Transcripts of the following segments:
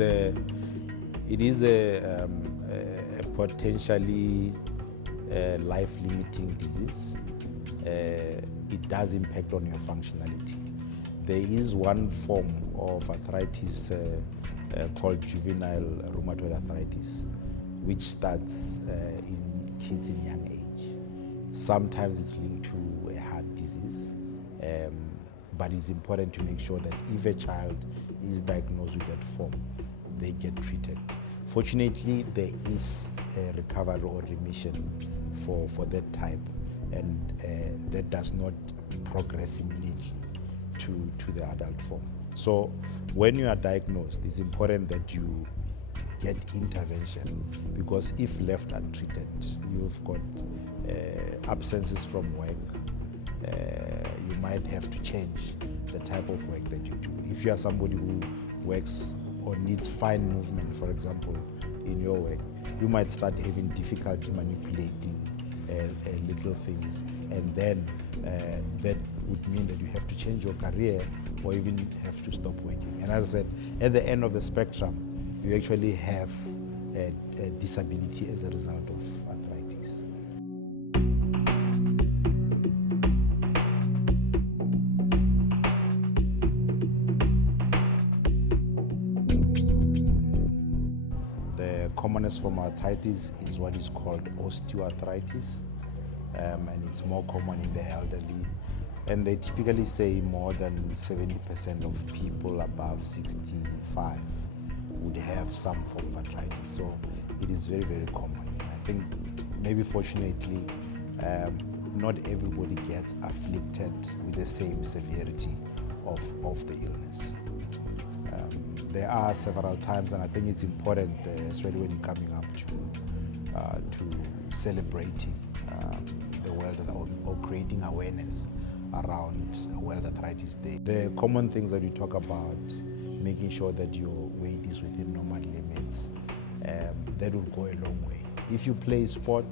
a potentially life-limiting disease. It does impact on your functionality. There is one form of arthritis called juvenile rheumatoid arthritis, which starts in kids in young age. Sometimes it's linked to a heart disease, but it's important to make sure that if a child is diagnosed with that form, they get treated. Fortunately, there is a recovery or remission for that type, and that does not progress immediately to the adult form. So when you are diagnosed, it's important that you get intervention, because if left untreated, you've got absences from work. You might have to change the type of work that you do. If you are somebody who works or needs fine movement, for example, in your work, you might start having difficulty manipulating little things, and then that would mean that you have to change your career or even have to stop working. And as I said, at the end of the spectrum, you actually have a disability as a result of arthritis. The commonest form of arthritis is what is called osteoarthritis, and it's more common in the elderly. And they typically say more than 70% of people above 65 would have some form of arthritis. So it is very, very common. I think maybe fortunately, not everybody gets afflicted with the same severity of the illness. There are several times, and I think it's important, especially when you're coming up to celebrating the World or creating awareness around World Arthritis Day. The common things that we talk about, making sure that your weight is within normal limits, that will go a long way. If you play sport,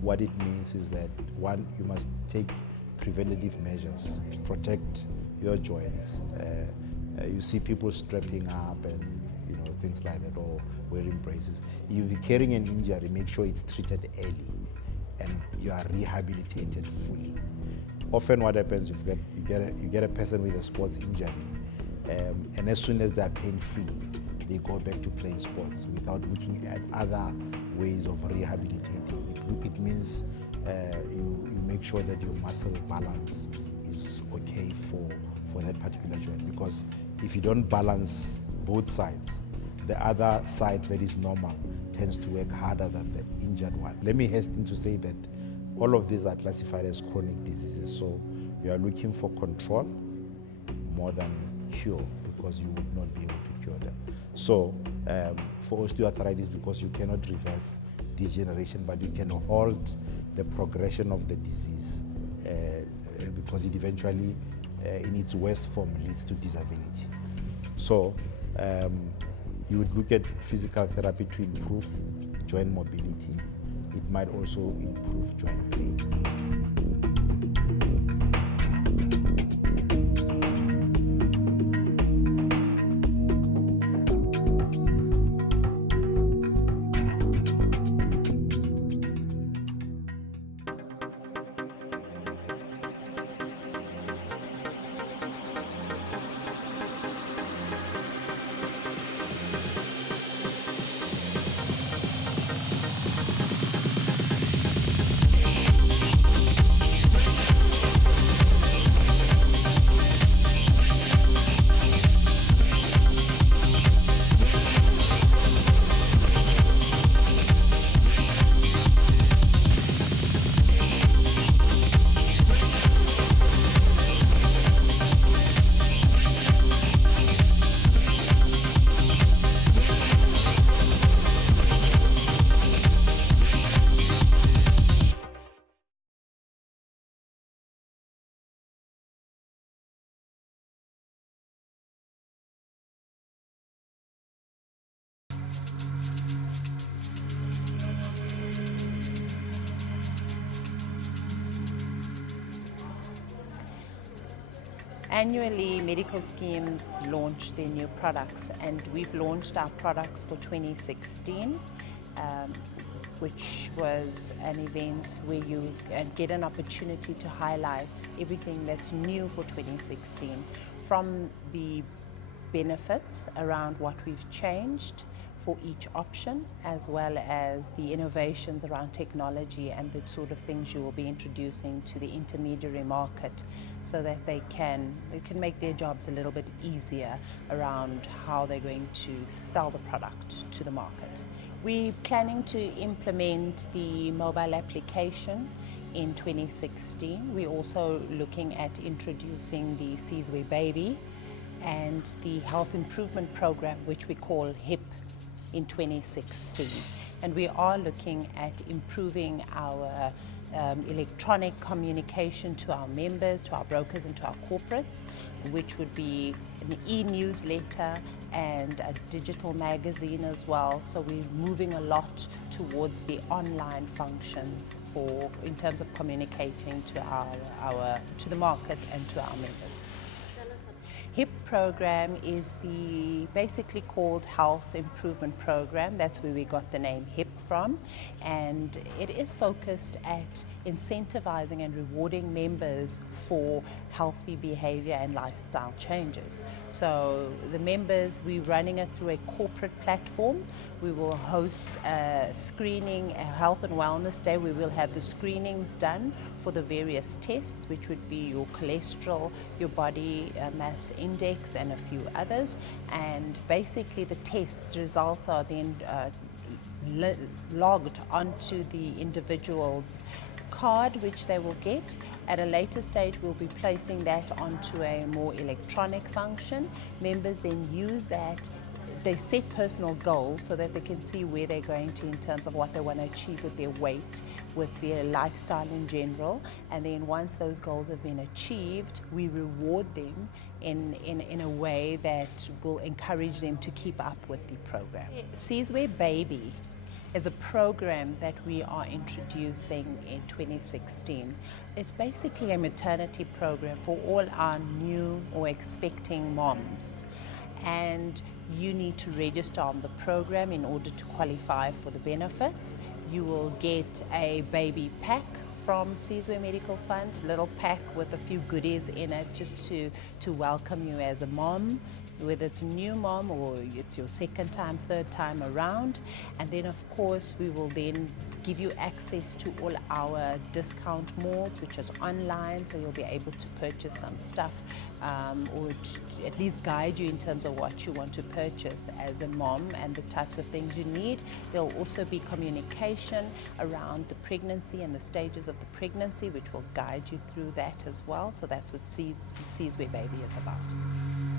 what it means is that, one, you must take preventative measures to protect your joints. You see people strapping up and things like that, or wearing braces. If you're carrying an injury, make sure it's treated early and you are rehabilitated fully. Often what happens, you get a person with a sports injury, and as soon as they're pain-free, they go back to playing sports without looking at other ways of rehabilitating. It means you make sure that your muscle balance is okay for that particular joint, because if you don't balance both sides, the other side that is normal tends to work harder than the injured one. Let me hasten to say that all of these are classified as chronic diseases, so you are looking for control more than cure, because you would not be able to cure them. So for osteoarthritis, because you cannot reverse degeneration, but you can halt the progression of the disease, because it eventually, in its worst form, leads to disability. So you would look at physical therapy to improve joint mobility. It might also improve joint pain. Annually, medical schemes launch their new products, and we've launched our products for 2016, which was an event where you get an opportunity to highlight everything that's new for 2016, from the benefits around what we've changed for each option, as well as the innovations around technology and the sort of things you will be introducing to the intermediary market, so that it can make their jobs a little bit easier around how they're going to sell the product to the market. We're planning to implement the mobile application in 2016. We're also looking at introducing the Sizwe Baby and the health improvement program, which we call HIP, in 2016. And we are looking at improving our electronic communication to our members, to our brokers and to our corporates, which would be an e-newsletter and a digital magazine as well. So we're moving a lot towards the online functions in terms of communicating to the market and to our members. HIP program is basically called Health Improvement Program. That's where we got the name HIP from, and it is focused at incentivizing and rewarding members for healthy behavior and lifestyle changes. So the members, we're running it through a corporate platform. We will host a screening, a health and wellness day. We will have the screenings done for the various tests, which would be your cholesterol, your body mass index, and a few others. And basically the test results are then logged onto the individual's card, which they will get. At a later stage, we'll be placing that onto a more electronic function. Members then use that. They set personal goals so that they can see where they're going to in terms of what they want to achieve with their weight, with their lifestyle in general. And then once those goals have been achieved, we reward them in a way that will encourage them to keep up with the program. Sizwe Baby is a program that we are introducing in 2016. It's basically a maternity program for all our new or expecting moms. And you need to register on the program in order to qualify for the benefits. You will get a baby pack from Sizwe Medical Fund, a little pack with a few goodies in it just to welcome you as a mom, whether it's a new mom or it's your second time, third time around. And then of course we will then give you access to all our discount malls, which is online, so you'll be able to purchase some stuff or at least guide you in terms of what you want to purchase as a mom and the types of things you need. There'll also be communication around the pregnancy and the stages of the pregnancy, which will guide you through that as well. So that's what Sizwe Baby is about.